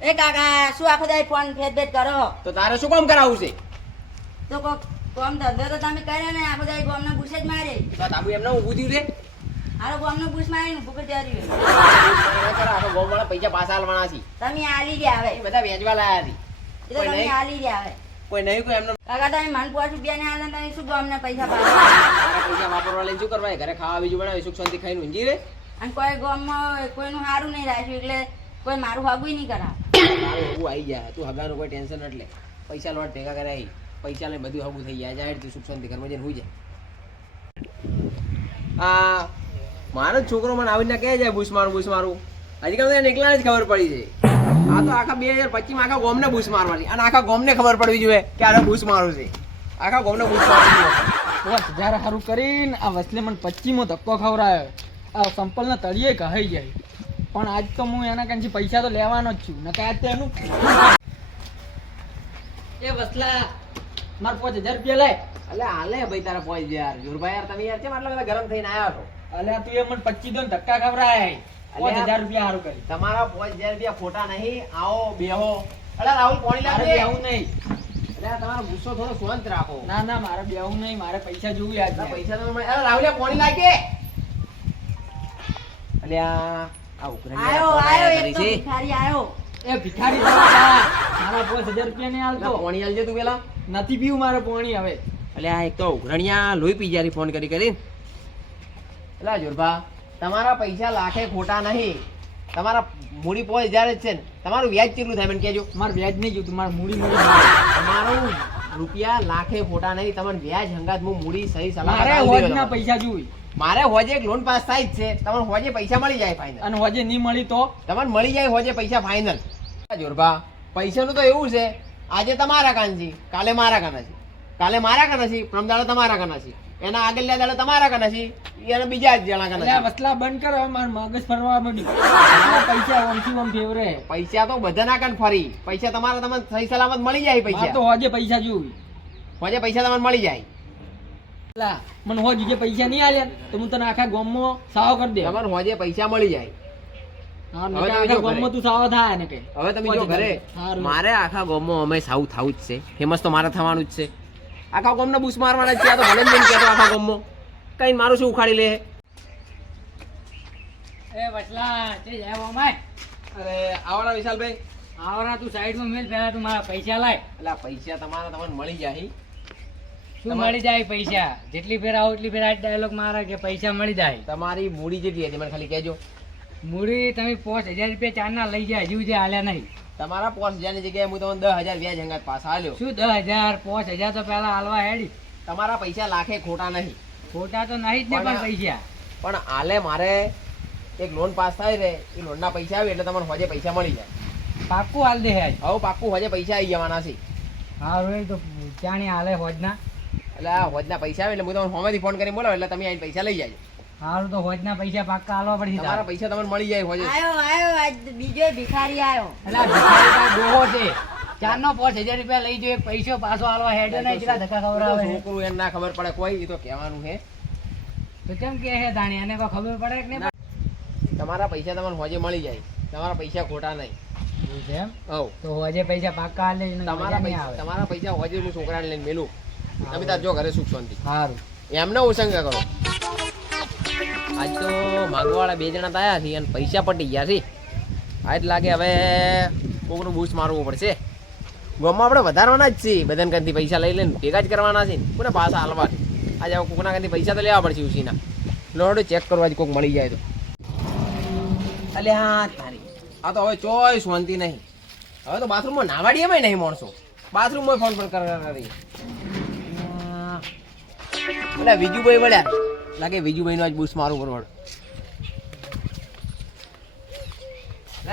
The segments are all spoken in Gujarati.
એ કાકા શું આખો દાઈ ફોન ફેરફેર કરો તો તારે શું કામ કરાવવું છે? તો કોમ ધંધો તો તમે કર્યા ને આખો દાઈ ગોમને બુશ જ મારે તો તાબુ એમને ઊભું થયું છે? આરો ગોમને બુશ મારીને ભૂખ જરી આખો ગામવાળા પૈસા પાછા આલવાના છે. તમે આલી ગયા હવે એ બધા વેચવા લાયા એ તો તમે આલી ગયા હવે કોઈ નહીં કોઈ એમને કાકા તમે મન 5 રૂપિયા ને આલે તમે શું ગોમને પૈસા પાડો તારા પૈસા વાપરવા લઈને શું કરવા? ઘરે ખાવા બીજું બનાવી સુખ શાંતિ ખાઈને ઊંઘી રે. અને કોઈ ગોમમાં કોઈનું સારું નહીં રાખ્યું એટલે કોઈ મારું હગું નહીં કરાવ તારું હગું આવી જાય. તું હગાનું કોઈ ટેન્શન એટલે પૈસા લોટ ભેગા કરાય પૈસા લઈને બધું હગું થઈ જાય. તું સુખ શાંતિ ઘરમાં જઈને હોઈ જાય. આ મારો જ છોકરો મને આવીને કહે જાય બુશ મારું આજકાલ તો એને એકલાને જ ખબર પડી છે. આ તો આખા 2025 આખા ગોમને બુશ મારવાની અને આખા ગોમને ખબર પડવી જોઈએ કે આને બુશ મારું છે. આખા ગોમને બુશ મારવું જોઈએ. હજાર સારું કરીને આ વસલે મને 25મો ધક્કો ખવડાયો. આ સંપલના તળિયે કહાઈ જાય. પણ આજ તો હું એના કાંઈ પૈસા તો લેવાનો જ છું. નકે આજ તો એનું એ વસલા માર 5000 રૂપિયા લે. અલે હાલે ભાઈ તારા પોઈન્ટ યાર જોરભાઈ યાર તમે યાર કેમ આટલા બધા ગરમ થઈને આવ્યા છો? અલ્યા તું એ મને 25 દો ધક્કા ખવડાય. 5000 રૂપિયા સારું કરી. તમારા 5000 રૂપિયા ખોટા નહીં. આવો બેહો. અલે રાહુલ પાણી મારે લાવજે. બેહવું નહીં. અલે તમારો ગુસ્સો થોડો શાંત રાખો. ના ના મારે બેહવું નહીં. મારે પૈસા જોઈએ આજ. પૈસા તમે અલે રાહુલ પાણી લાગે. અલે આ ઉકરાણી આયો એક તો ભિખારી આયો એ ભિખારી મારા 5000 રૂપિયા નહીં હાલતો. પાણી આલજે તું પેલા. નથી પીવું મારે પાણી હવે. અલે આ એક તો ઉઘરણિયા લોહી પી જારી ફોન કરી. અલા જોરભા તમારા પૈસા લાખે ખોટા નહીં. તમારા મૂડી 5000 જ છે ને. તમારું વ્યાજ કેટલું થાય મને કહેજો. મારે વ્યાજ નહીં જોતું. મારે મૂડી તમારું રૂપિયા લાખે ખોટા નહીં. તમને વ્યાજ હંગાત હું મૂડી સહી સલામત મારે આલી દેવાનો. હોજના પૈસા જોઈએ. મારે હોજે એક લોન પાસ થાય જ છે. તમને હોજે પૈસા મળી જાય ફાઇનલ. અને હોજે નહીં મળી તો તમને મળી જાય હોજે પૈસા ફાઇનલ. જોરભા પૈસાનું તો એવું છે આજે તમારા કાન છે કાલે મારા કાન છે. કાલે મારા કાન છે પરમ દાડે તમારા કાન છે. એના આગળના દાડે તમારા કાન છે. એને બીજા જણા કાન અલ્યા છે. વસલા બંધ કરો. માર મગજ ફરવા માંડ્યું. મારા પૈસા ઓમથી ઓમ ફેવરે. પૈસા તો બધાના કાન ફરી. પૈસા તમારા તમને સહી સલામત મળી જાય. મારે પૈસા તો હોજે પૈસા જોઈએ. હોજે પૈસા તમને મળી જાય. અલા મને હોજ જે પૈસા નહીં આલ્યા તો હું તને આખા ગામમાં સાવ કરી દે. તમારે હોજે પૈસા મળી જાય. હા હવે નકર તમે જો આખા ગામમાં ઘરે. તું સાવ થાય ને કે હવે તમે જો ઘરે હારું. મારે આખા ગામમાં અમે સાઉથ થવું જ છે. ફેમસ તો મારે થવાનું જ છે. આખા ગામને બૂસ મારવાના જ છે. આ તો ભલે બેન કહેતો આખા ગામમાં કઈ મારું શું ઉખાડી લે. એ વસલા તે જાય ઓમાય. અરે આવડા વિશાલભાઈ આવરા તું સાઈડમાં મેલ પહેલા તું મારા પૈસા લાય. એટલે આ પૈસા તમારા તમને મળી જાય. શું મળી જાય પૈસા? જેટલી ફેર આવો એટલી ફેર આ ડાયલોગ મારા કે પૈસા મળી જાય. તમારી મૂડી જેટલી હતી મને ખાલી કહેજો. મૂડી તમે 5000 રૂપિયા ચારના લઈ જાય. હજુ જે હાલ્યા નહીં. તમારા 5000 ની જગ્યાએ હું તમને 10000 વ્યાજ હંગાત પાછા આલ્યો. શું 10,000 5000 તો પહેલા હાલવા હેડી. તમારા પૈસા લાખે ખોટા નહીં. ખોટા તો નહીં જ ને પણ પૈસા. પણ આલે મારે એક લોન પાસ થાય રે એ લોનના પૈસા આવે એટલે તમને હોજે પૈસા મળી જાય. પાક્કું હાલ દે હેજ. હવે પાક્કું હોજે પૈસા આવી જવાના છે. હા રોય તો ચાણી હાલે હોજના. એટલે આ હોજના પૈસા આવે એટલે હું તમને હોમેથી ફોન કરીને બોલાવો એટલે તમે આઈને પૈસા લઈ જાય. હારું તો હોજના પૈસા પાક્કા હાલવા પડશે. તમારા પૈસા તમને મળી જાય હોજે. આયો આજ બીજો ભિખારી આયો એટલે આ ભિખારી કાંઈ ડોહો છે. ચારનો 5000 રૂપિયા લઈ જો એક પૈસો પાછો હાલવા હેડ્યો ને કેટલા ધક્કા ખવડાવે છે. છોકરું એને ના ખબર પડે કોઈ એ તો કહેવાનું છે. તો કેમ કે હે દાણી એને કોઈ ખબર પડે કે નહીં? તમારા પૈસા તમને હોજે મળી જાય. તમારા પૈસા ખોટા નહીં. એવું છે એમ? હવ તો હોજે પૈસા પાક્કા હાલે ને તમારા મજા નહીં પૈસા આવે. તમારા પૈસા હોજે હું છોકરાને લઈને મેલું. તમે તાર જો ઘરે સુખ શાંતિ. હારું. એમને ઉસંગા કરો. આજ તો માંગવાળા 2 જણા તાયા છે અને પૈસા પટી ગયા છે. આજ લાગે હવે કોકનું બૂસ્ટ મારવું પડશે. ગામમાં આપણે વધારવાના જ છીએ. બધાને કંઈથી પૈસા લઈ લઈને ભેગા જ કરવાના છે ને કોને પાછા હાલવા છે. આજે હવે કોકના કંઈથી પૈસા તો લેવા પડશે ઉસીના. લોડો ચેક કરવા કોક મળી જાય તો. અલે હા તારી આ તો હવે ચોય શાંતિ નહીં. હવે તો બાથરૂમમાં નાવાડીએમાં નહીં માણસો. બાથરૂમમાં ફોન પણ કરી એટલે વિજુભાઈ વળ્યા લાગે. વિજુભાઈ નો આજ બૂસ્ટ મારું બરોબર.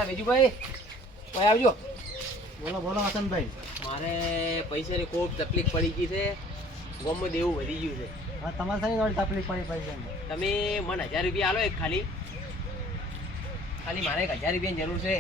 વિજુભાઈ ભાઈ આવજો. બોલો બોલો હસનભાઈ. મારે પૈસાની ખૂબ તકલીફ પડી ગઈ છે. ગામમાં દેવું વધી ગયું છે. હા તમારે સારી તકલીફ પડી પૈસાની. તમે મને 1000 રૂપિયા આલો એક ખાલી મારે 1000 રૂપિયાની જરૂર છે.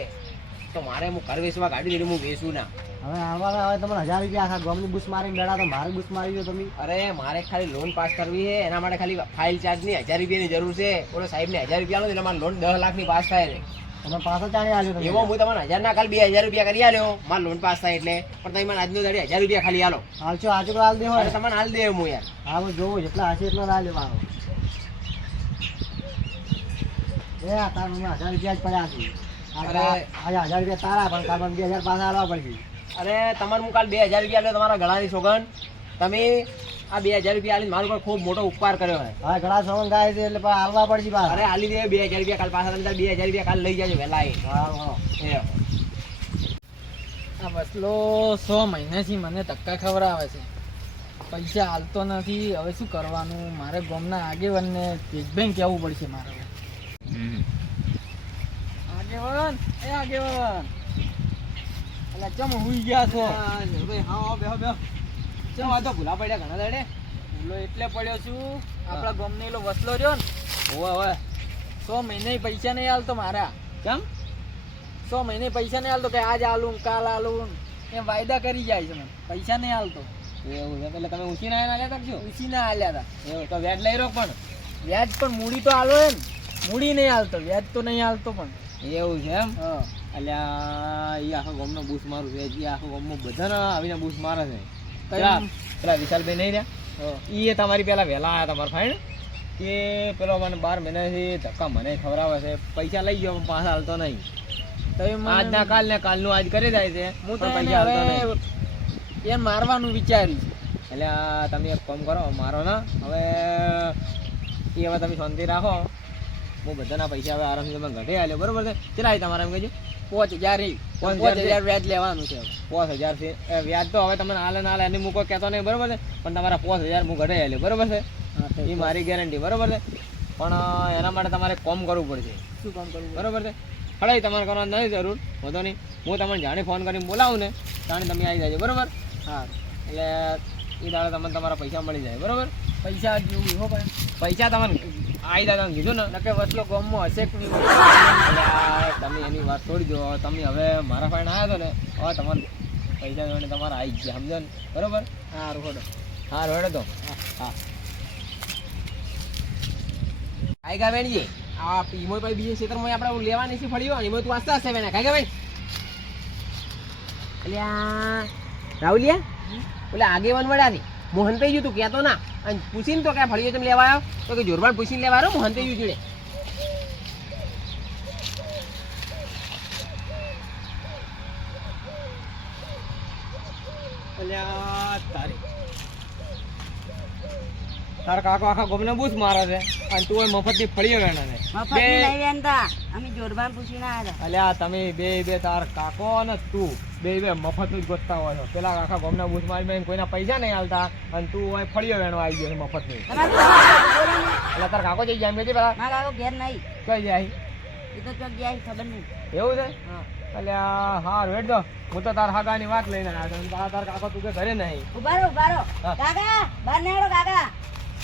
તો મારે હું ઘર વેચવા ગાડી દીધી હું વેચું ના. હવે આવવા હવે તમને 1000 રૂપિયા આખા ગામની બુશ મારીને લડા તો મારે બુશ મારી ગયો તમે. અરે મારે ખાલી લોન પાસ કરવી છે. એના માટે ખાલી ફાઇલ ચાર્જની 1000 રૂપિયાની જરૂર છે. બોલો સાહેબને 1000 રૂપિયા આલો એટલે મારે લોન 10 લાખની પાસ થાય છે. તમે પાછો ચાલી આલ્યો તમે. એવો હું તમને 1000 ના કાલ 2000 રૂપિયા કરી આલ્યો માર લોન પાસ થાય એટલે, પણ તમે મને આજનો દાડે 1000 રૂપિયા ખાલી આલો. હાલશો આજુ હાલ દેવો અરે તમને હાલ દે હું યાર. હા હું જોઉં જેટલા હશે એટલો હાલ લેવાનો. એ આ તાર મને 1000 રૂપિયા જ પડ્યા છે. અરે. આજે 1000 રૂપિયા તારા પણ કાલ મને 2000 પાછા આલવા પડશે. અરે તમારે હું કાલ 2000 રૂપિયા આલ્યો તમારા ગળાની સોગંદ. તમે આ 2000 રૂપિયા આલીને મારો પર ખૂબ મોટો ઉપકાર કર્યો છે. હા ઘણા સવંગ ગાય છે એટલે પણ હાલવા પડશે પાછા. અરે હાલી દે 2000 રૂપિયા કાલ પાછા તમે 2000 રૂપિયા કાલ લઈ જાજો વહેલા આવીને. હા એ. આ વસલો 100 મહિનાથી મને ધક્કા ખવડાવે છે. પૈસા હાલતો નથી. હવે શું કરવાનું? મારે ગામના આગેવાનને ભેગભેગ કહેવું પડશે મારે. આગેવાન, એ આગેવાન, અલા ચમ હુઈ ગયા છો? ભાઈ હા બેહો બેહો. ચમ આ તો ભૂલા પડ્યા ઘણા દાડે. ભૂલો એટલે પડ્યો છું, આપણા ગામનો એલો વસલો રહ્યો ને, ઓવે ઓવે. 100 મહિને પૈસા નહીં હાલતો મારા. કેમ? 100 મહિને પૈસા નહીં હાલતો કે આજ આલું કાલ આલું એ વાયદા કરી જાય છે મને. પૈસા નહીં હાલતો. એવું છે એટલે તમે ઊંચી ના આલ્યા કરજો. ઉછીના હાલ્યા હતા. એવું તો વ્યાજ લઈ રહ્યો પણ. વ્યાજ પણ મૂડી તો હાલો એમ. મૂડી નહીં હાલતો, વ્યાજ તો નહીં હાલતો પણ. એવું છે એમ. હા. અલ્યા ઈ આખો ગામનો બૂસ મારું છે. ઈ આખો ગામમાં બધાને આવીને બૂસ મારે છે. કઈ? પેલા વિશાલભાઈ નહીં રહ્યા? હા. ઈ તમારી પેલા વહેલા આવ્યા તમારા ફાઈન કે પેલો મને 12 મહિનાથી ધક્કા મને ખવડાવે છે. પૈસા લઈ ગયો પણ પાછા હાલતો નહીં. તમે મને- આજના કાલ ને કાલનું આજ કરી જાય છે. હું તો પણ એને પૈસા હાલતો નહીં. હવે એને મારવાનું વિચાર્યું છે. એટલે આ તમે એક કામ કરો મારો ના હવે એ હવે તમે શાંતિ રાખો. હું બધાના પૈસા હવે આરામથી તમે ઘટે આલ્યો બરોબર છે. કેટલા તમારા એમ કહેજો? 5000 5000 વ્યાજ લેવાનું છે. 5000 છે. વ્યાજ તો હવે તમને હાલે ના હાલે એની મૂકો કહેતો નહીં બરોબર છે, પણ તમારા 5000 હું ઘટે આલ્યો બરોબર છે. એ મારી ગેરંટી બરોબર છે. પણ એના માટે તમારે કોમ કરવું પડશે શું કામ કરવું? બરોબર છે. હળાઈ તમારે કરવાની નથી જરૂર, વધો નહીં. હું તમને જાણે ફોન કરીને બોલાવું ને જાણે તમે આવી જાજો બરોબર. હા. એટલે એ દાડે તમને તમારા પૈસા મળી જાય બરોબર. પૈસા જેવું હો ભાઈ. પૈસા તમને આવી જાય તમે કીધું ને નકે વસલો ગામમાં હશે કે નહીં? એટલે આ તમે એની વાત છોડી દો. તમે હવે મારા ફાઈન આવ્યા હતો ને હવે તમારે પૈસા જોઈને તમારે આવી ગયા સમજો ને બરોબર. હા રોડ. હા રોડે તો હા આઈ ગયા બેનજી. આ ઈમો ભાઈ બીજે ક્ષેત્રમાં આપણે લેવાની છે ફળીઓ. ઈમો તું વાંચતા હશે બેને કાઈ ગયા ભાઈ. એટલે આ રાહુલિયા ઓલે આગેવાન મળ્યા હતી મોહન થઈ ગયું તું કહેતો ના અને પૂછીને તો ક્યાં ફળીઓ તમે લેવા આવ્યો તો કે જોરબાર પૂછીને લેવા આવ્યો મોહન થઈ ગયું જોડે. તારા કાકો આખા ગોમને બૂસ મારે છે અને તું મફતની ફળીઓ વેણે છે. મફતની નહીં વેનતા. અમે જોરબાન પૂછીને આવ્યા હતા. અલ્યા તમે બે તાર કાકો ને તું બે મફતનું જ ગોતતા હોય છો. પેલા આખા ગોમના બૂસ મારી મેં કોઈના પૈસા નહીં હાલતા અને તું અહીં ફળીઓ વેણવા આવી ગયો છે મફતની. તમારે બોલો ને. એટલે તાર કાકો જઈ જાય એમ કે પેલા મારા કાકો ઘેર નહીં. કઈ જાય એ તો ચોક ગયા છે, ખબર નહીં. એવું છે. હા. અલ્યા હારું હેડ દો. હું તો તાર હાગાની વાત લઈને આવ્યો છું. તાર કાકો તું કે ઘરે નહીં. ઉભા રહો, ઉભા રહો. હા. કાકા બહાર નીકળો કાકા.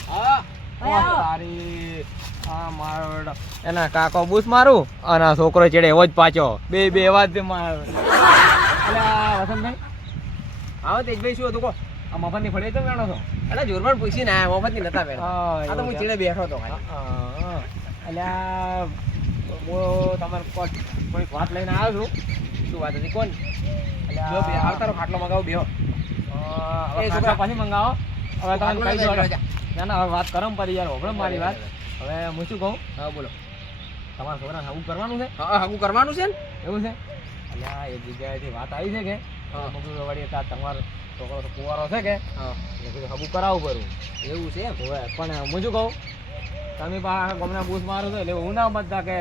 હા ભાઈ આવો. તારી આ મારો એના કાકો બૂસ મારું અને આ છોકરો ચડે એવો જ પાછો બે એવા જ મારો. અલ્યા વસંતભાઈ આવો તેજભાઈ શું હતું કહો. આ મફતની ફળી તો વેણો છો? એટલે જોરબાર પૂછીને આયા મફતની નતા વેણો. આ તો હું ચીડે બેઠો હતો ખાલી. અલ્યા હું તમારે કોઈ વાત લઈને આવ્યો છું. શું વાત હતી કોણ? જો બે આવતારો ખાટલો મગાવો બેહો. એ છોકરા પાછી મંગાવો. હવે તમે કહી દો. ના ના હવે વાત કરમ પડી યાર. હોભળો મારી વાત. હવે હું શું કહું? હા બોલો. તમારા છોકરાને હાગું કરવાનું છે? હા હાગું કરવાનું છે ને. એવું છે? અલ્યા એક જગ્યાએથી વાત આવી છે કે મગું વળી તમારો છોકરો તો કુંવારો છે કે એટલે હાગું કરાવવું કરું એવું છે. હવે પણ હું શું કહું તમે પાછા ગમના બૂસ મારો છો એટલે હું ના બધા કે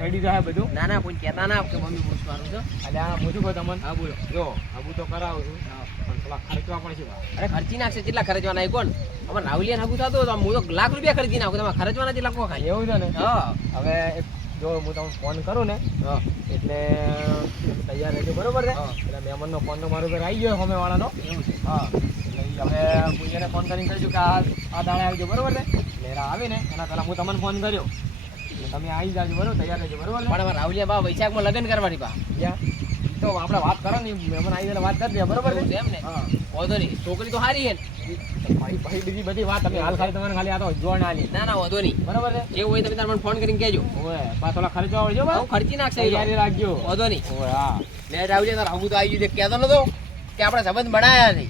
રેડી જાય બધું. ના ના કોઈ કહેતા ના કે મમ્મી બૂસ મારું છે. અલ્યા હું શું કહું તમને? હા બોલો. જો હાગું તો કરાવું છું પણ થોડા ખર્ચવા પણ છે. અરે ખર્ચી નાખશે કેટલા ખર્ચવાના એ કોણ? અમારે રાહુલિયા નાખું થતું તો હું તો લાખ રૂપિયા ખર્ચી નાખું. તમારે ખર્ચવાના કેટલા કો ખાલી એવું છે ને. હા હવે જો હું તમને ફોન કરું ને એટલે તૈયાર રહેજો બરોબર છે. એટલે મહેમાનનો ફોન તો મારો ઘર આવી ગયો સામે વાળાનો. એવું છે. હા એટલે હવે હું એને ફોન કરીને કહીશું કે આ દાડે આવજો બરોબર છે. એટલે આવીને એના પહેલાં હું તમને ફોન કર્યો એટલે તમે આવી જાજો બરોબર. તૈયાર રહેજો બરોબર. પણ રાહુલિયા બા વૈશાખમાં લગ્ન કરવાની બા તો આપણે વાત કરો ને મહેમાન આવી જાય વાત કરી દે બરોબર છે એમ ને. હા વાંધો નહીં. છોકરી તો સારી છે ને ભાઈ બીજી બધી વાત તમે હાલ ખાલી તમારે ખાલી આ તો જોણ આલી ના ના વાંધો નહીં, બરોબર છે. એવું હોય તમે તાર મને ફોન કરીને કહેજો. ઓય પાછો ઓલા ખર્ચો આવજો બા. હું ખર્ચી નાખશે એ તો. તૈયારી રાખજો. વાંધો નહીં. ઓય હા. લે રાવજે, તાર આવું તો આવી ગયું છે. કહેતો નતો કે આપણે સંબંધ બનાયા છે.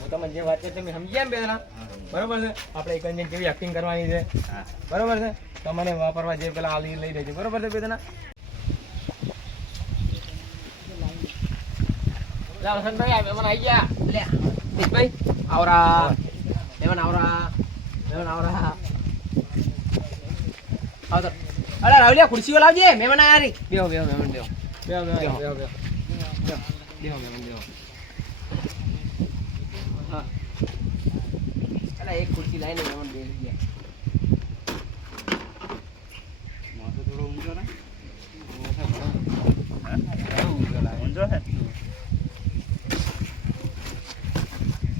હું તમને જે વાત કરી તમે સમજી ગયા ને બે જણા? બરોબર છે. આપણે એક અંજન કેવી એક્ટિંગ કરવાની છે, બરોબર છે. તમને વાપરવા જે પેલા હાલ લઈ દેજો, બરોબર છે બે જણા? લે વસંતભાઈ આ મહેમાન આવી ગયા. લે ભાઈ આવરા મહેમાન આવરા આવતો. અરે રાવલિયા ખુરશીઓ લાવજે, મહેમાન આયા રી. બેહો બેહો મહેમાન બેહો. બેહો બેહો બેહો બેહો. બેહો મહેમાન બેહો. હા અલા એક ખુરશી લાઈને મહેમાન બેસી ગયા.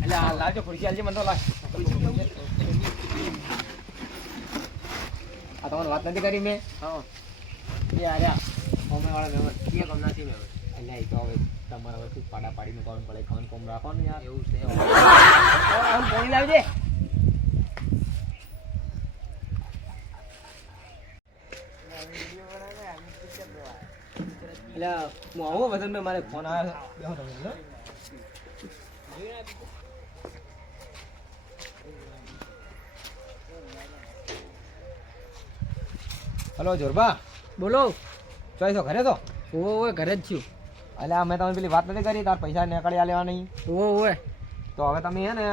એટલે આ લાવજો ખુરશી આલજે મને તો લાગ. આ તમારે વાત નથી કરી મેં. હા એ આર્યા હોમે વાળા મહેમાન કે કામ નથી મહેમાન. એટલે એ તો હવે તમારા વસ્તુ પાડા પાડીને કોણ પડે ખાન કોમ રાખવાનું યાર. એવું છે. આમ પાણી લાવજે. એટલે હું આવું વસંતભાઈ મારે ફોન આવ્યો છે. બેહો તમે હો. હલો જોરબા, બોલો. ચોઈ છો ઘરે તો? ઓય ઘરે જ છું. એટલે મેં તમને પેલી વાત નથી કરી તાર પૈસા નીકળી લેવા નહીં? ઓય તો હવે તમે હે ને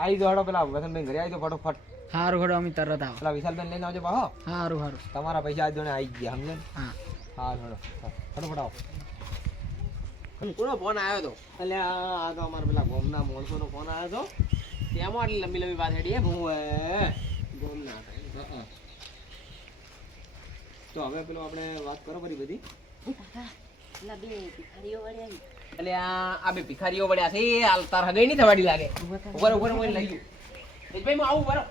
આવી દો, પેલા વસંતભાઈ ઘરે આવી દો ફટોફટ. હારું હડો અમે તરત આવો. પેલા વિશાલબેન લઈને આવજો પાહો. હારું હારું. તમારા પૈસા આજ જોડે આવી ગયા સમજે ને? હા. હા હડો ફટોફટ આવો. કોનો ફોન આવ્યો તો? એટલે આ તો અમારા પેલા ગોમના માણસોનો ફોન આવ્યો હતો. તેમાં આટલી લંબી લંબી વાત હેડી હે હું ગોમના તો હવે પેલું આપણે વાત કરો પડી બધી. પેલા બે ભિખારીઓ વળ્યા ને. એટલે આ બે ભિખારીઓ પડ્યા છે. હાલ તાર હગઈ નહીં થવાડી લાગે. ઉપર ઉપર મને લઈ ગયું. ભાઈ હું આવું બરો.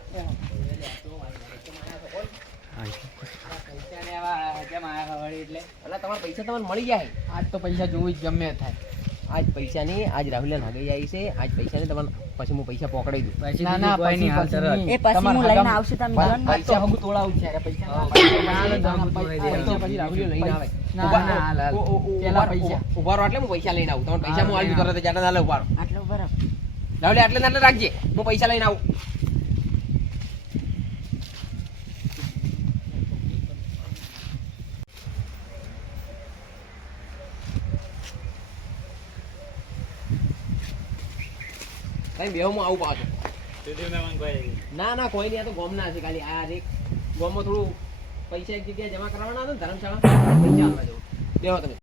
એટલે તમારા પૈસા તમને મળી જાય. આજ તો પૈસા જોવું જ ગમે થાય. આજ પૈસા ની આજ રાહુલ હગઈ આવી છે. આજ પૈસા ની તમને પછી હું પૈસા પકડાઈ દઉં. ના ના કોઈ નહીં હાલ તરત. એ પછી હું લઈને આવશું તમે જો ને. આજ તો હગું તોડાવું છે પૈસા. પછી રાહુલ લઈને આવે. ના ના હાલ હાલ. પેલા પૈસા. ઉભા રહો એટલે હું પૈસા લઈને આવું. તમને પૈસા હું આવી તરત જાતા ચાલે ઉભા રહો. આટલો બરફ. રાહુલ આટલે ને આટલે રાખજે. હું પૈસા લઈને આવું. કઈ બેહો હું આવું પાછું. ના ના કોઈ નહીં. આ તો ગોમ ના છે ખાલી. આ એક ગોમમાં થોડું પૈસા એક જગ્યાએ જમા કરવાના હતા ને ધર્મશાળા. પૈસા આપવા જવું. બેહો તમે.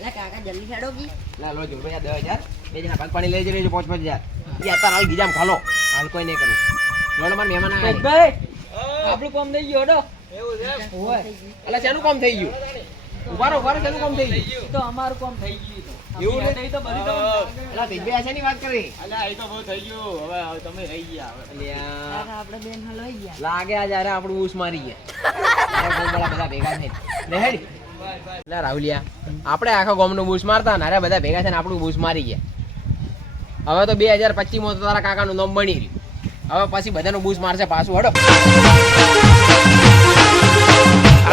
લે કાકા જલ્દી હેડો કી. લા લો જો ભાઈ 10,000 બે જણા ભાગ પાણી લઈ જજો 5,000. ઈ અત્યારે હાલ ગીજામ ખાલો. હાલ કોઈ નહીં કરું. લોડ માર મહેમાન આવ્યા. ભાઈ આપણું કામ થઈ ગયું હડો. એવું છે ઓય. એટલે શેનું કામ થઈ ગયું? ઉભા રહો શેનું કામ થઈ ગયું? તો અમારું કામ થઈ ગયું તો. એવું ને? નહીં તો બધી તો એટલે તેજભાઈ શેની વાત કરી? અલ્યા એ તો બહુ થઈ ગયું. હવે તમે રહી ગયા હવે. અલ્યા કાકા આપણે બેન હલવાઈ ગયા. લાગે આ જ્યારે આપણું ઊસ મારી ગયા. અરે ગોમવાળા બધા ભેગા થઈને. લે હેડ. લે રાહુલિયા આપણે આખા ગામનું બૂસ મારતા ને અરે બધા ભેગા થઈને આપણું બૂસ મારી ગયા. હવે તો 2025 માં તો તારા કાકાનું નામ બની રહ્યું. હવે પછી બધાનું બૂસ મારશે પાછું. હડો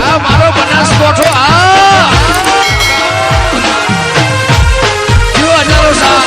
આ મારો બનાસકોઠો આ જો અજારો સા